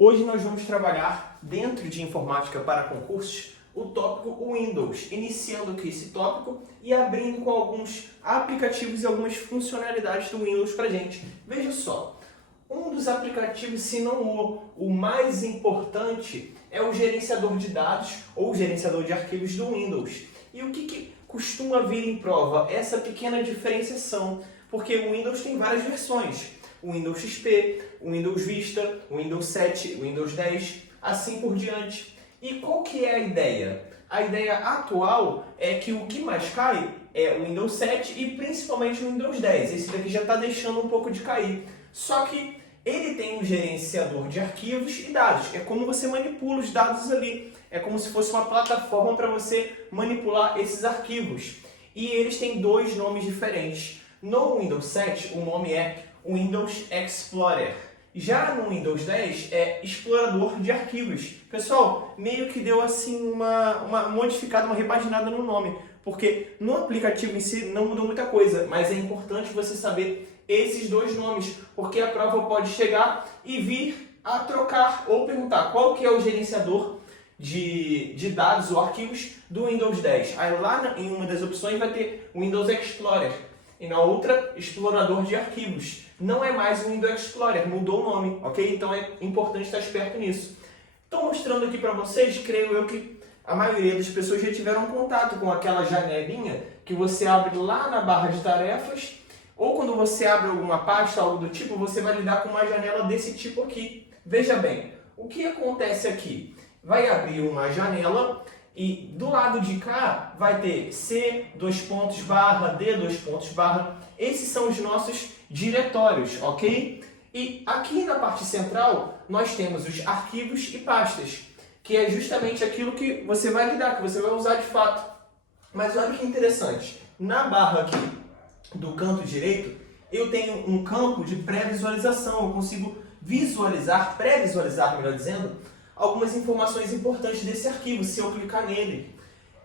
Hoje nós vamos trabalhar dentro de informática para concursos o tópico Windows, iniciando aqui esse tópico e abrindo com alguns aplicativos e algumas funcionalidades do Windows para gente. Veja só, um dos aplicativos, se não o mais importante, é o gerenciador de dados ou gerenciador de arquivos do Windows. E o que costuma vir em prova? Essa pequena diferenciação, porque o Windows tem várias versões. O Windows XP, o Windows Vista, o Windows 7, o Windows 10, assim por diante. E qual que é a ideia? A ideia atual é que o que mais cai é o Windows 7 e principalmente o Windows 10. Esse daqui já está deixando um pouco de cair. Só que ele tem um gerenciador de arquivos e dados. É como você manipula os dados ali. É como se fosse uma plataforma para você manipular esses arquivos. E eles têm dois nomes diferentes. No Windows 7, o nome é Windows Explorer. Já no Windows 10 é explorador de arquivos. Pessoal, meio que deu assim uma modificada, uma repaginada no nome, porque no aplicativo em si não mudou muita coisa, mas é importante você saber esses dois nomes, porque a prova pode chegar e vir a trocar ou perguntar qual que é o gerenciador de dados ou arquivos do Windows 10. Aí lá em uma das opções vai ter Windows Explorer e na outra explorador de arquivos. Não é mais o Windows Explorer, mudou o nome, ok? Então é importante estar esperto nisso. Estou mostrando aqui para vocês, creio eu que a maioria das pessoas já tiveram contato com aquela janelinha que você abre lá na barra de tarefas, ou quando você abre alguma pasta, algo do tipo, você vai lidar com uma janela desse tipo aqui. Veja bem, o que acontece aqui? Vai abrir uma janela e do lado de cá vai ter C, dois pontos, barra, D, dois pontos, barra. Esses são os nossos diretórios, ok? E aqui na parte central nós temos os arquivos e pastas, que é justamente aquilo que você vai lidar, que você vai usar de fato. Mas olha que interessante, na barra aqui do canto direito, eu tenho um campo de pré-visualização, eu consigo visualizar, pré-visualizar, melhor dizendo, algumas informações importantes desse arquivo, se eu clicar nele.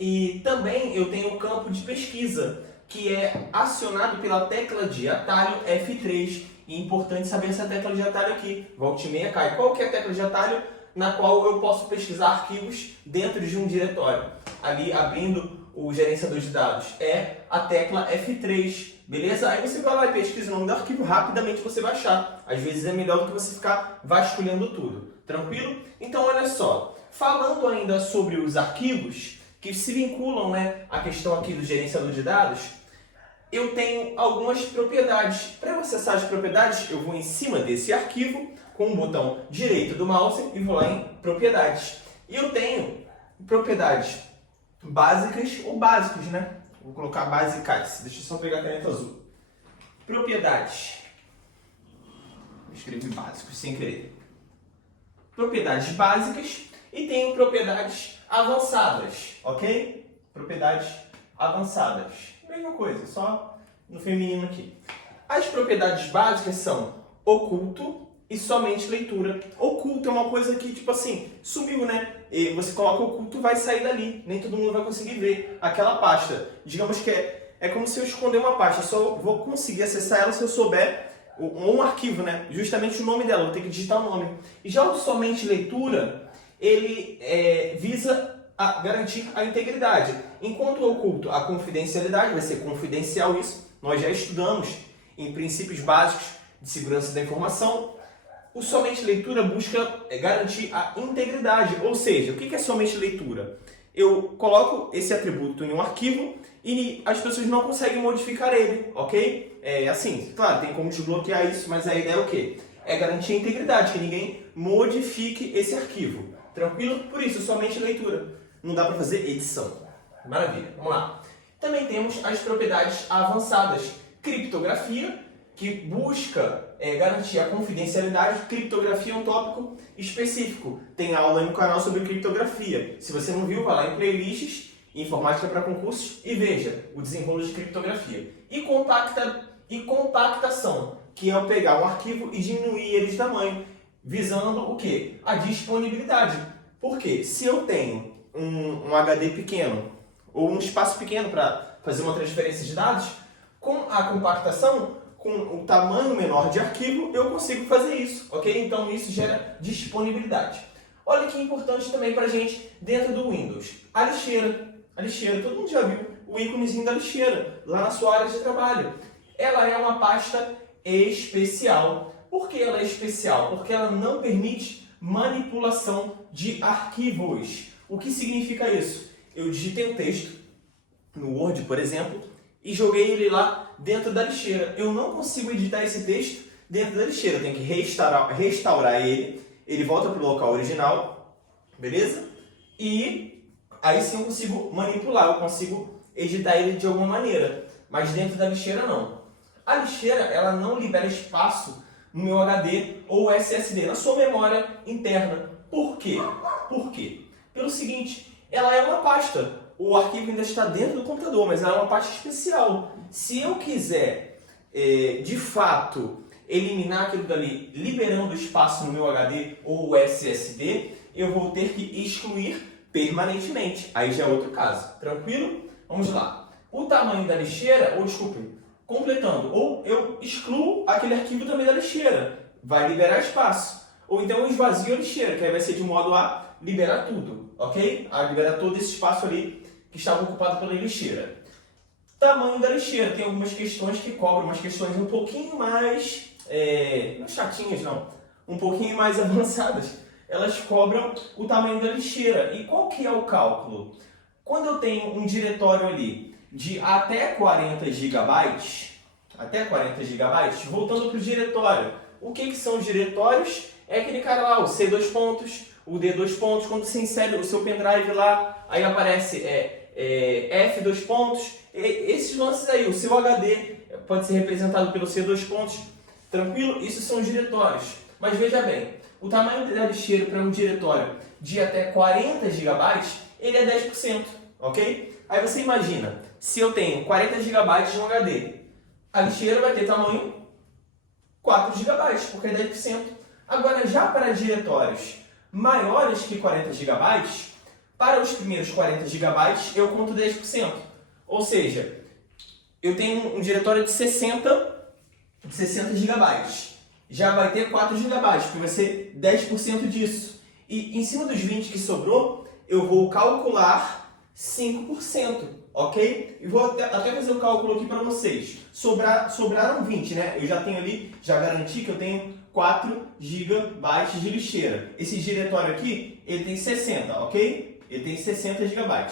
E também eu tenho o campo de pesquisa, que é acionado pela tecla de atalho F3. E é importante saber essa tecla de atalho aqui. Volte e meia cai. Qual que é a tecla de atalho na qual eu posso pesquisar arquivos dentro de um diretório? Ali abrindo o gerenciador de dados. É a tecla F3. Beleza? Aí você vai lá e pesquisa o nome do arquivo, rapidamente você vai achar. Às vezes é melhor do que você ficar vasculhando tudo. Tranquilo? Então olha só. Falando ainda sobre os arquivos que se vinculam, à questão aqui do gerenciador de dados, eu tenho algumas propriedades. Para eu acessar as propriedades, eu vou em cima desse arquivo, com o botão direito do mouse e vou lá em propriedades. E eu tenho propriedades básicas ou básicos, Vou colocar basicais. Deixa eu só pegar a caneta azul. Propriedades. Escrevi básicos sem querer. Propriedades básicas e tenho propriedades avançadas, ok? Propriedades avançadas. Mesma coisa, só no feminino aqui. As propriedades básicas são oculto e somente leitura. Oculto é uma coisa que, tipo assim, sumiu, E você coloca oculto, vai sair dali. Nem todo mundo vai conseguir ver aquela pasta. Digamos que é como se eu esconder uma pasta. Eu só vou conseguir acessar ela se eu souber um arquivo, Justamente o nome dela, vou ter que digitar o nome. E já o somente leitura, ele visa a garantir a integridade. Enquanto o oculto, a confidencialidade, vai ser confidencial isso. Nós já estudamos em princípios básicos de segurança da informação. O somente leitura busca garantir a integridade. Ou seja, o que é somente leitura? Eu coloco esse atributo em um arquivo e as pessoas não conseguem modificar ele, ok? É assim, claro, tem como desbloquear isso, mas a ideia é o quê? É garantir a integridade, que ninguém modifique esse arquivo. Tranquilo? Por isso, somente leitura. Não dá para fazer edição. Maravilha, vamos lá. Também temos as propriedades avançadas. Criptografia, que busca garantir a confidencialidade. Criptografia é um tópico específico. Tem aula no canal sobre criptografia. Se você não viu, vai lá em playlists, informática para concursos e veja o desenrolo de criptografia. E compactação, que é eu pegar um arquivo e diminuir ele de tamanho, visando o quê? A disponibilidade. Por quê? Se eu tenho um HD pequeno ou um espaço pequeno para fazer uma transferência de dados, com a compactação, com o tamanho menor de arquivo, eu consigo fazer isso, ok? Então isso gera disponibilidade. Olha que importante também para a gente dentro do Windows. A lixeira, todo mundo já viu o íconezinho da lixeira lá na sua área de trabalho. Ela é uma pasta especial. Por que ela é especial? Porque ela não permite manipulação de arquivos. O que significa isso? Eu digitei um texto no Word, por exemplo, e joguei ele lá dentro da lixeira. Eu não consigo editar esse texto dentro da lixeira. Eu tenho que restaurar ele volta para o local original, beleza? E aí sim eu consigo manipular, eu consigo editar ele de alguma maneira. Mas dentro da lixeira não. A lixeira, ela não libera espaço no meu HD ou SSD, na sua memória interna. Por quê? Por quê? Pelo seguinte, ela é uma pasta. O arquivo ainda está dentro do computador, mas ela é uma pasta especial. Se eu quiser, de fato, eliminar aquilo dali, liberando espaço no meu HD ou SSD, eu vou ter que excluir permanentemente. Aí já é outro caso. Tranquilo? Vamos lá. O tamanho da lixeira, ou desculpe, completando, ou eu excluo aquele arquivo também da lixeira, vai liberar espaço. Ou então eu esvazio a lixeira, que aí vai ser de modo a liberar tudo, ok? A liberar todo esse espaço ali que estava ocupado pela lixeira. Tamanho da lixeira, tem algumas questões que cobram, umas questões um pouquinho mais, não chatinhas não, um pouquinho mais avançadas. Elas cobram o tamanho da lixeira. E qual que é o cálculo? Quando eu tenho um diretório ali de até 40 GB, voltando para o diretório, o que são os diretórios? É aquele cara lá, o C dois pontos, o D dois pontos, quando você insere o seu pendrive lá, aí aparece F dois pontos, esses lances aí, o seu HD pode ser representado pelo C dois pontos, tranquilo? Isso são os diretórios. Mas veja bem, o tamanho da lixeira para um diretório de até 40 GB, ele é 10%, ok? Aí você imagina, se eu tenho 40 GB de um HD, a lixeira vai ter tamanho 4 GB, porque é 10%. Agora, já para diretórios maiores que 40 GB, para os primeiros 40 GB, eu conto 10%. Ou seja, eu tenho um diretório de 60 GB. Já vai ter 4 GB, porque vai ser 10% disso. E em cima dos 20 que sobrou, eu vou calcular 5%, ok? E vou até fazer um cálculo aqui para vocês. Sobraram 20, né? Eu já tenho ali, já garanti que eu tenho 4 GB de lixeira. Esse diretório aqui, ele tem 60, ok? Ele tem 60 GB.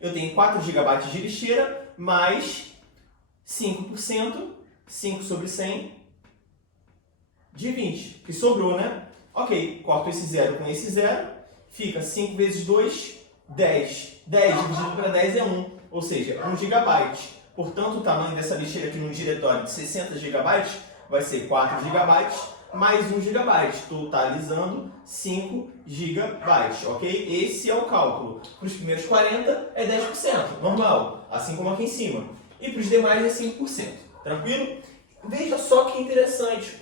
Eu tenho 4 GB de lixeira, mais 5%, 5 sobre 100, de 20, que sobrou, né? Ok, corto esse zero com esse zero, fica 5 vezes 2, 10. 10 dividido para 10 é 1, ou seja, 1 GB. Portanto, o tamanho dessa lixeira aqui num diretório de 60 GB vai ser 4 GB mais 1 GB, totalizando 5 GB, ok? Esse é o cálculo. Para os primeiros 40 é 10%, normal, assim como aqui em cima. E para os demais é 5%, tranquilo? Veja só que interessante,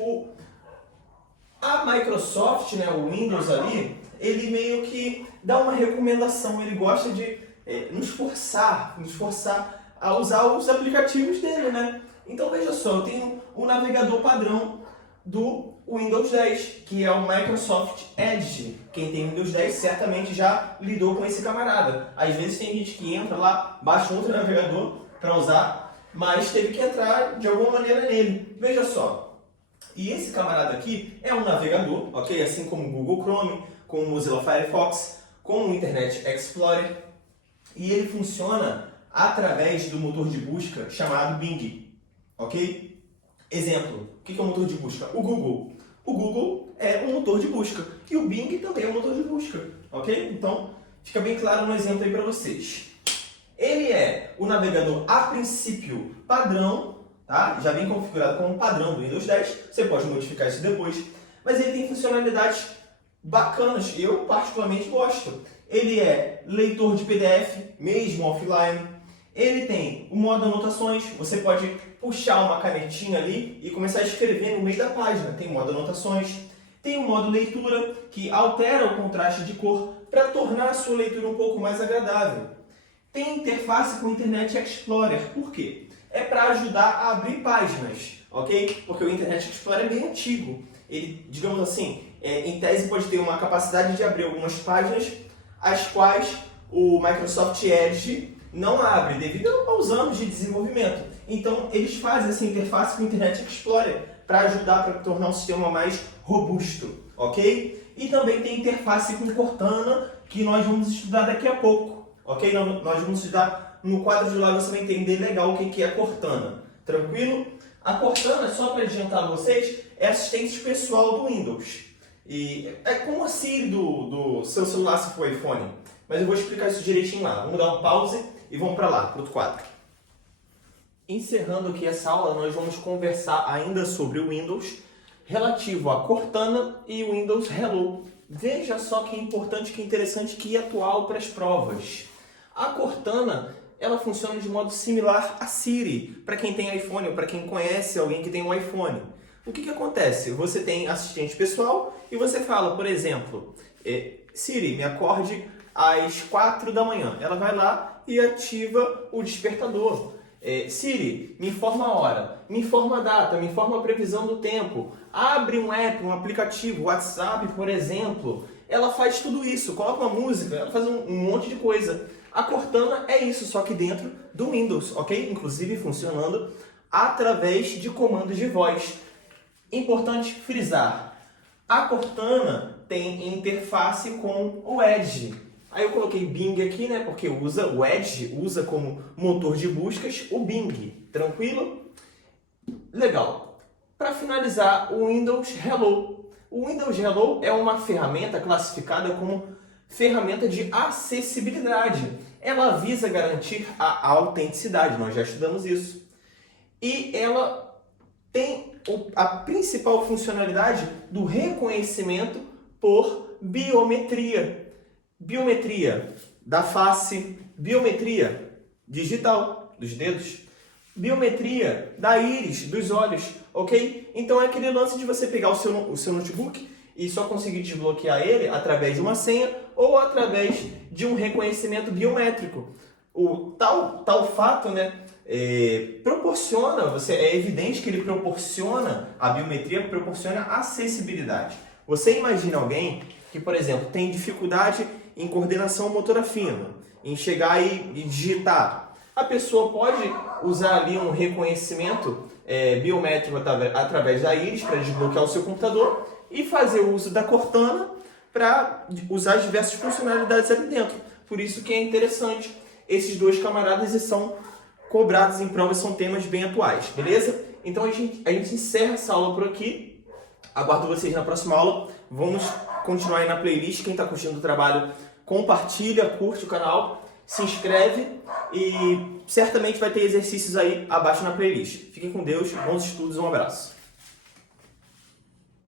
a Microsoft, né, o Windows ali, ele meio que dá uma recomendação, ele gosta de nos forçar a usar os aplicativos dele, né? Então veja só, eu tenho o navegador padrão do Windows 10, que é o Microsoft Edge. Quem tem Windows 10 certamente já lidou com esse camarada. Às vezes tem gente que entra lá, baixa outro navegador para usar, mas teve que entrar de alguma maneira nele. Veja só. E esse camarada aqui é um navegador, ok? Assim como o Google Chrome, como o Mozilla Firefox, como o Internet Explorer. E ele funciona através do motor de busca chamado Bing, ok? Exemplo, o que é o motor de busca? O Google. O Google é um motor de busca e o Bing também é um motor de busca, ok? Então, fica bem claro um exemplo aí para vocês. Ele é o navegador, a princípio, padrão, tá? Já vem configurado como padrão do Windows 10, você pode modificar isso depois, mas ele tem funcionalidades bacanas, eu particularmente gosto. Ele é leitor de PDF, mesmo offline. Ele tem o modo anotações, você pode puxar uma canetinha ali e começar a escrever no meio da página. Tem o modo anotações. Tem o modo leitura, que altera o contraste de cor para tornar a sua leitura um pouco mais agradável. Tem interface com o Internet Explorer. Por quê? É para ajudar a abrir páginas. ok? Porque o Internet Explorer é bem antigo. Ele, digamos assim, em tese pode ter uma capacidade de abrir algumas páginas as quais o Microsoft Edge não abre devido aos anos de desenvolvimento. Então eles fazem essa interface com o Internet Explorer para ajudar para tornar o sistema mais robusto, ok? E também tem interface com Cortana que nós vamos estudar daqui a pouco, ok? Nós vamos estudar no quadro de lá, você vai entender legal o que é Cortana, tranquilo? A Cortana, só para adiantar a vocês, é assistente pessoal do Windows. E é como a Siri do seu celular se for iPhone. Mas eu vou explicar isso direitinho lá. Vamos dar um pause e vamos para lá, para outro quadro. Encerrando aqui essa aula, nós vamos conversar ainda sobre o Windows relativo a Cortana e o Windows Hello. Veja só que é importante, que é interessante, que é atual para as provas. A Cortana, ela funciona de modo similar a Siri, para quem tem iPhone ou para quem conhece alguém que tem um iPhone. O que acontece? Você tem assistente pessoal e você fala, por exemplo, Siri, me acorde às 4 da manhã. Ela vai lá e ativa o despertador. Siri, me informa a hora, me informa a data, me informa a previsão do tempo. Abre um app, um aplicativo, WhatsApp, por exemplo. Ela faz tudo isso, coloca uma música, ela faz um monte de coisa. A Cortana é isso, só que dentro do Windows, ok? Inclusive funcionando através de comandos de voz. Importante frisar, a Cortana tem interface com o Edge. Aí eu coloquei Bing aqui, né, porque o Edge usa como motor de buscas o Bing. Tranquilo? Legal. Para finalizar, o Windows Hello. O Windows Hello é uma ferramenta classificada como ferramenta de acessibilidade. Ela visa garantir a autenticidade, nós já estudamos isso. E ela tem a principal funcionalidade do reconhecimento por biometria. Biometria da face, biometria digital dos dedos, biometria da íris, dos olhos, ok? Então é aquele lance de você pegar o seu notebook e só conseguir desbloquear ele através de uma senha ou através de um reconhecimento biométrico. O tal fato, né, é evidente que ele proporciona, a biometria proporciona acessibilidade. Você imagina alguém que, por exemplo, tem dificuldade em coordenação motora fina, em chegar e digitar. A pessoa pode usar ali um reconhecimento biométrico através da íris para desbloquear o seu computador e fazer o uso da Cortana para usar as diversas funcionalidades ali dentro. Por isso que é interessante esses dois camaradas e são cobrados em provas, são temas bem atuais, beleza? Então a gente encerra essa aula por aqui. Aguardo vocês na próxima aula. Vamos continuar aí na playlist. Quem está curtindo o trabalho, compartilha, curte o canal, se inscreve e certamente vai ter exercícios aí abaixo na playlist. Fiquem com Deus, bons estudos, um abraço.